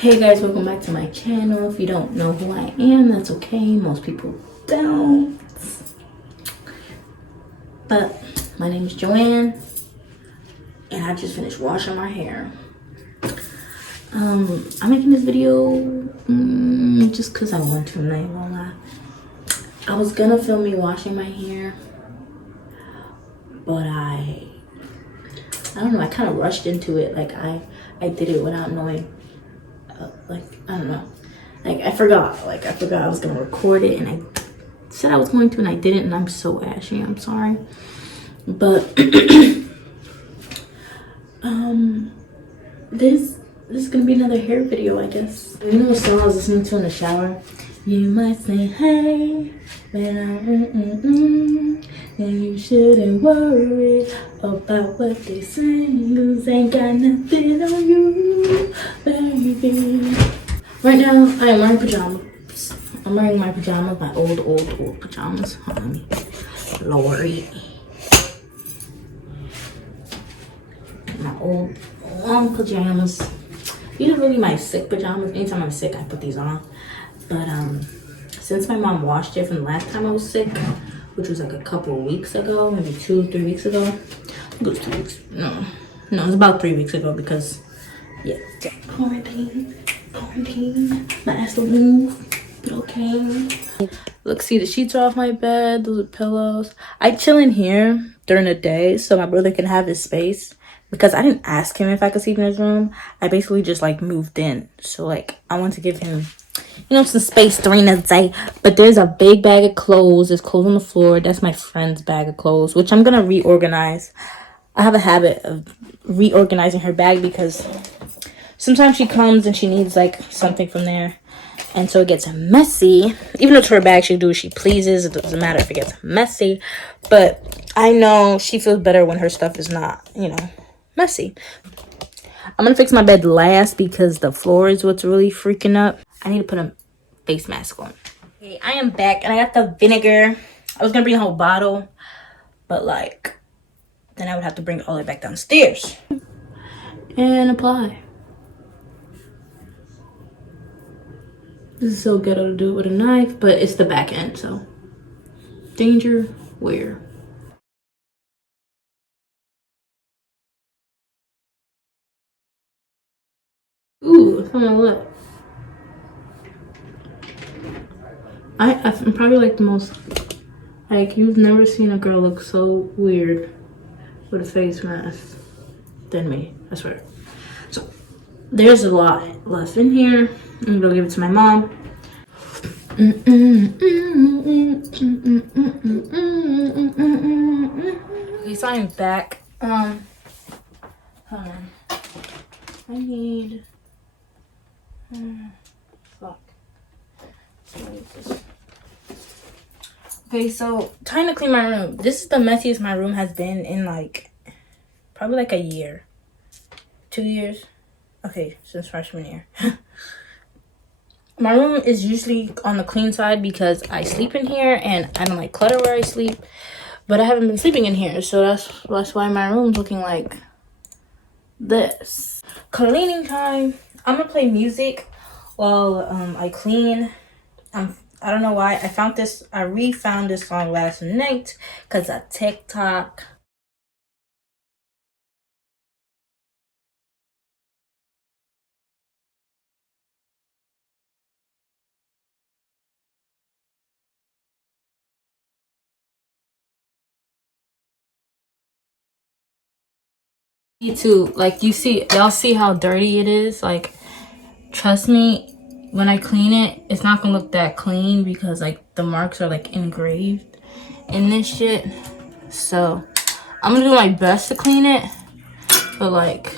Hey guys, welcome back to my channel. If you don't know who I am, that's okay. Most people don't. But my name is Joanne, and I just finished washing my hair. I'm making this video just because I want to, I'm not even gonna lie. I was gonna film me washing my hair, but I don't know, I kind of rushed into it. Like I did it without knowing. I don't know. I forgot I was gonna record it, and I said I was going to, and I didn't, and I'm so ashy. I'm sorry. But this is gonna be another hair video, I guess. You know what song I was listening to in the shower? You might say, hey, when and you shouldn't worry about what they say, 'cause ain't got nothing on you, baby. Right now, I am wearing pajamas. I'm wearing my pajamas, my old pajamas. Hold on, Lori. My old long pajamas. These are really my sick pajamas. Anytime I'm sick, I put these on. But since my mom washed it from the last time I was sick, which was like a couple of weeks ago, maybe 2-3 weeks ago. I think it was 2 weeks. No, it was about 3 weeks ago because, yeah. Quarantine. My ass don't move, but okay. Look, see, the sheets are off my bed. Those are pillows. I chill in here during the day so my brother can have his space, because I didn't ask him if I could sleep in his room. I basically just like moved in, so like I want to give him, you know, some space during the day. But there's a big bag of clothes. There's clothes on the floor. That's my friend's bag of clothes, which I'm gonna reorganize. I have a habit of reorganizing her bag because sometimes she comes and she needs like something from there, and so it gets messy. Even though it's her bag, she'll do what she pleases. It doesn't matter if it gets messy. But I know she feels better when her stuff is not, you know, messy. I'm gonna fix my bed last because the floor is what's really freaking up. I need to put a face mask on. Okay, I am back, and I got the vinegar. I was gonna bring a whole bottle, but like then I would have to bring it all the way back downstairs and apply. This is so ghetto to do it with a knife, but it's the back end, so danger where. Ooh, it's on my lip. I'm probably like the most, like, you've never seen a girl look so weird with a face mask than me, I swear. So there's a lot left in here. I'm gonna give it to my mom. Okay, so I'm back. Hold on. I need fuck. Okay, so time to clean my room. This is the messiest my room has been in like probably like a year. 2 years. Okay, since freshman year. My room is usually on the clean side because I sleep in here and I don't like clutter where I sleep. But I haven't been sleeping in here, so that's why my room's looking like this. Cleaning time. I'm gonna play music while I clean. I don't know why I refound this song last night because of TikTok. Me too. Like y'all see how dirty it is. Like, trust me, when I clean it, it's not gonna look that clean because like the marks are like engraved in this shit. So I'm gonna do my best to clean it, but like,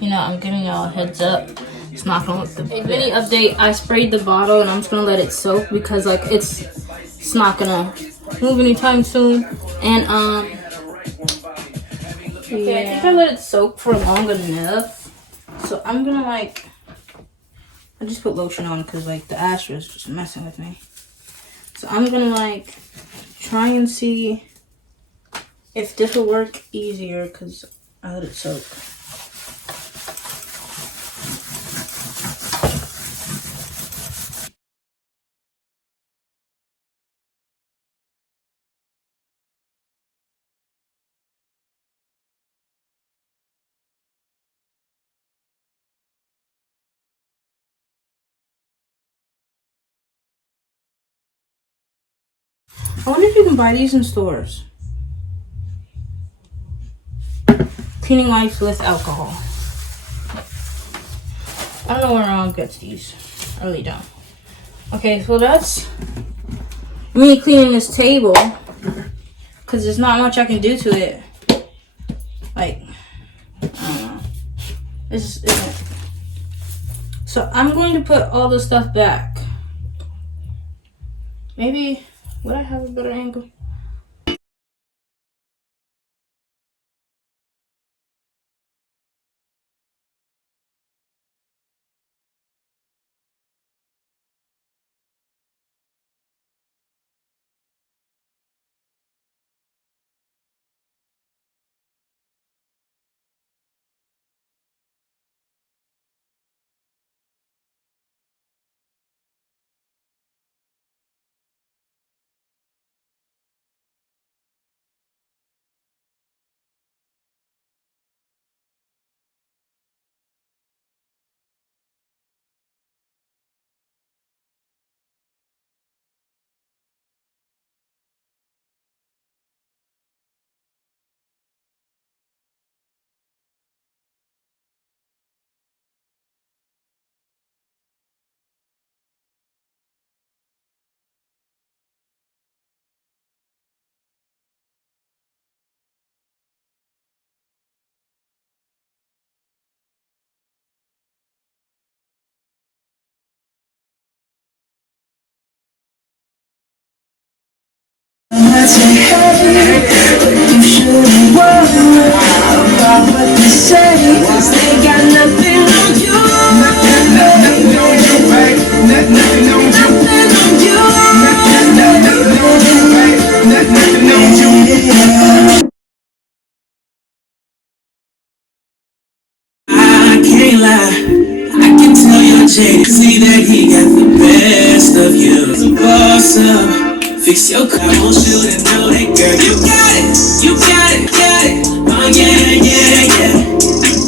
you know, I'm giving y'all a heads up. It's not gonna look the best. Mini update, I sprayed the bottle and I'm just gonna let it soak because like it's not gonna move anytime soon. And okay, I think I let it soak for long enough. So I'm gonna like, I just put lotion on because like the Astra is just messing with me. So I'm gonna like try and see if this will work easier because I let it soak. I wonder if you can buy these in stores. Cleaning wipes with alcohol. I don't know where Ron gets these. I really don't. Okay, so that's me cleaning this table. Because there's not much I can do to it. Like, I don't know. This isn't. So I'm going to put all the stuff back. Maybe, would I have a better angle? You shouldn't worry about what they say, 'cause they got nothing on you. Nothing on you. Nothing on you. I can't lie, I can tell your Jay, see that he got the best of you. Boss up, fix your car, won't shoot and know that girl, you got it, you got it, got it. Oh yeah, yeah, yeah,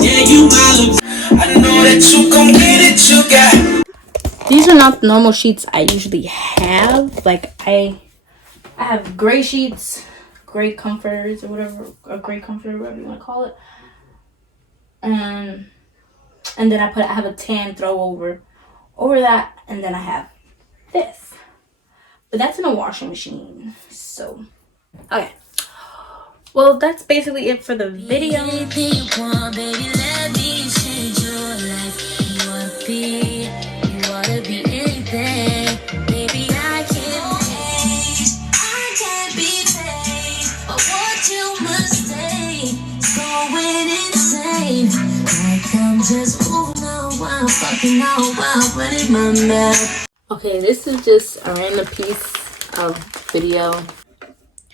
yeah, you my little. I know that you gon' get it, you got. These are not the normal sheets I usually have. Like, I have gray sheets, gray comforters, or whatever, a gray comforter, whatever you want to call it. And then I have a tan throw over that, and then I have this. But that's in a washing machine. So, okay. Well, that's basically it for the video. Anything you want, baby, let me change your life. You wanna be anything, baby, I can't be paid, but what you must stay, going insane. Like I'm just moving on while fucking out while running my mouth. Okay, this is just a random piece of video.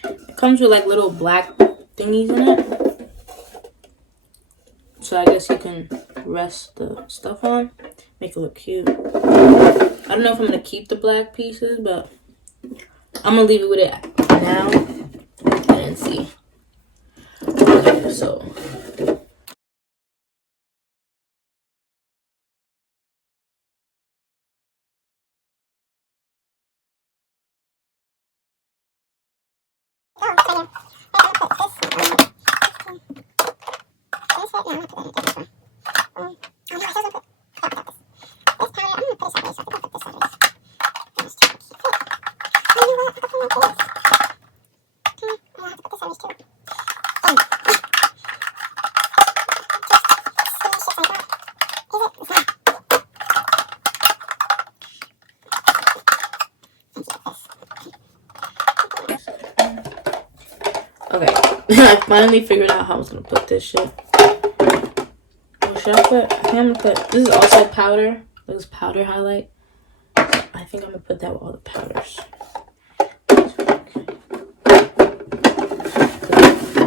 It comes with like little black thingies in it. So I guess you can rest the stuff on. Make it look cute. I don't know if I'm going to keep the black pieces, but I'm going to leave it with it now and see. Okay, so. Okay, I finally figured out how I was gonna put this shit. What should I put? I think I'm gonna put. This is also powder. This is powder highlight. I think I'm gonna put that with all the powders.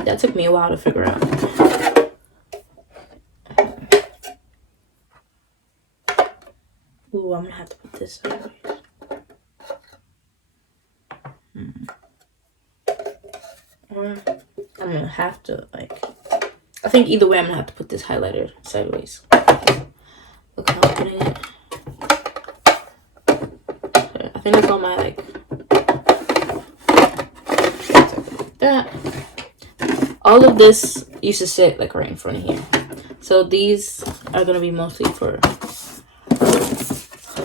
That took me a while to figure out. Ooh, I'm gonna have to put this sideways. Or I'm gonna have to, like, I think either way I'm gonna have to put this highlighter sideways. Look how I'm putting it. Okay, I think that's all my, like, that. All of this used to sit like right in front of here. So these are gonna be mostly for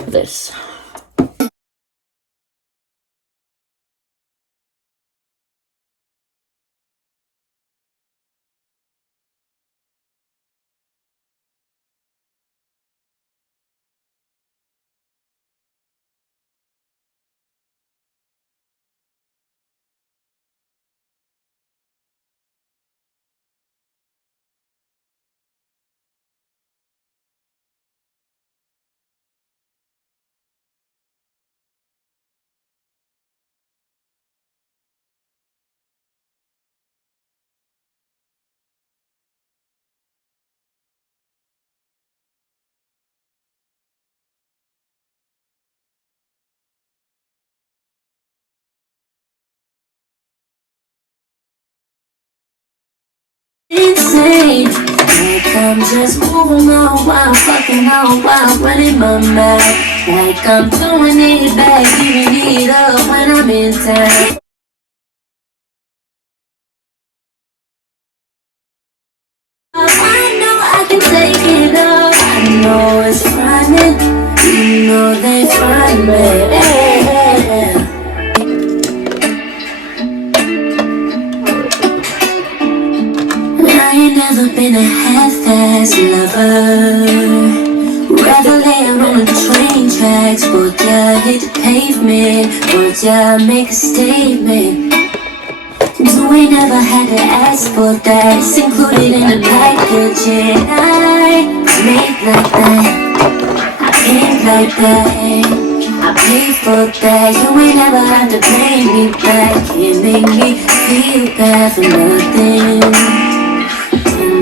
this. Insane, like I'm just moving on while fucking on while running my mouth. Like I'm throwing it back, giving it up when I'm in town. I know I can take it up. I know it's running. You know they find me. I ain't never been a half-ass lover. Rather lay out on the train tracks, but yeah, hit the pavement, but yeah, make a statement. You ain't never had to ask for that, it's included in the packaging. I make like that, I ain't like that. I pay for that, you ain't never had to pay me back. It make me feel bad for nothing.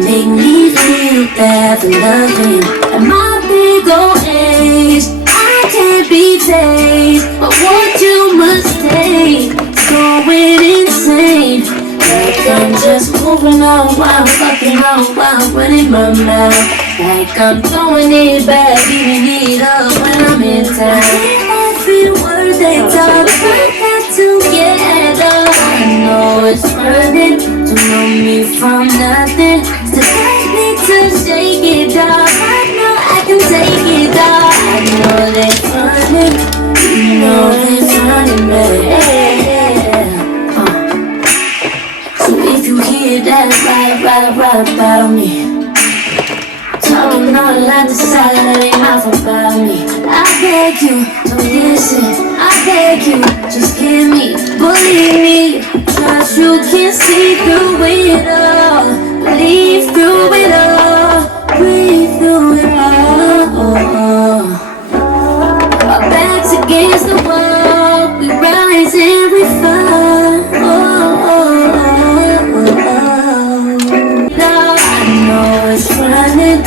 Make me feel bad for nothing. At my big old age, I can't be changed, but what you must take, going insane. Like I'm just moving on while fucking on while running my mouth. Like I'm throwing it back, giving it up when I'm in town. Every word they talk, put that together. I know it's burning to know me from nothing. Still ask me to shake it off. I know I can take it off. I know they're funny, you know they're funny, man. So if you hear that right about me, talking all like the side that ain't mouth about me, I beg you, don't listen. I beg you, just hear me, believe me. Trust you can see through it all, believe through it all, breathe through it all. Our backs against the wall, we rise and we fall. No, I know it's running,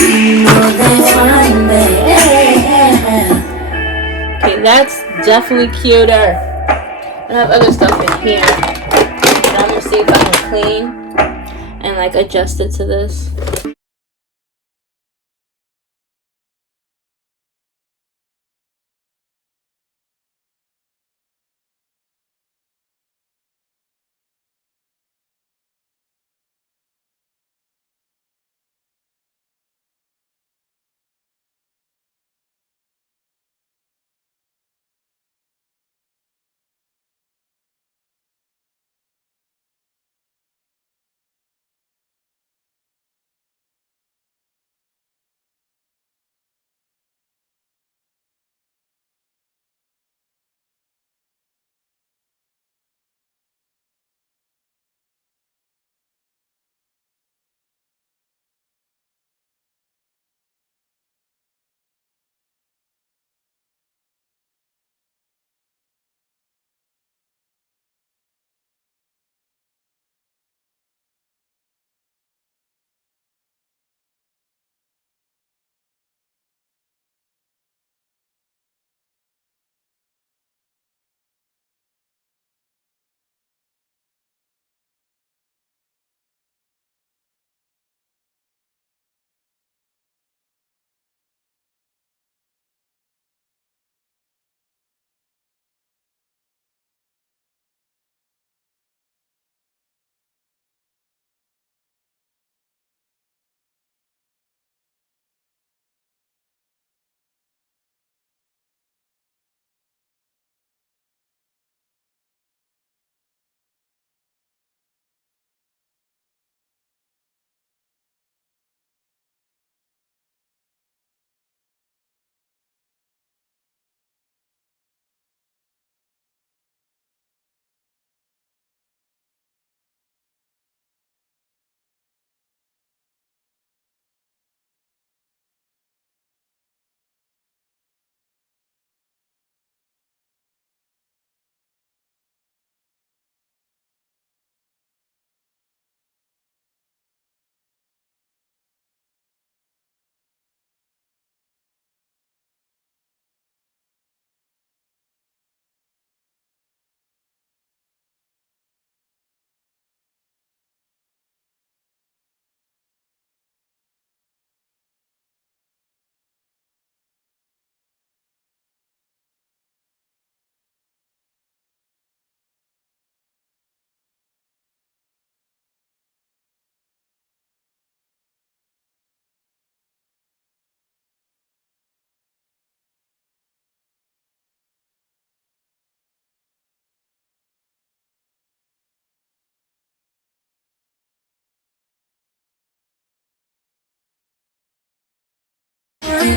you know they find me. Okay, that's definitely cuter. I have other stuff in here. But I'm gonna see if I can clean and like adjust it to this.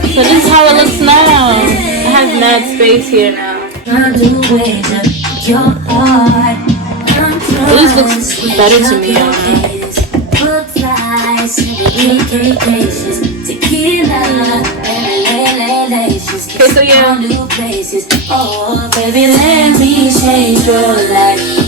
So this is how it looks now. It has mad space here now. This looks better to me now. Okay, so yeah. Oh, baby, let me change your life.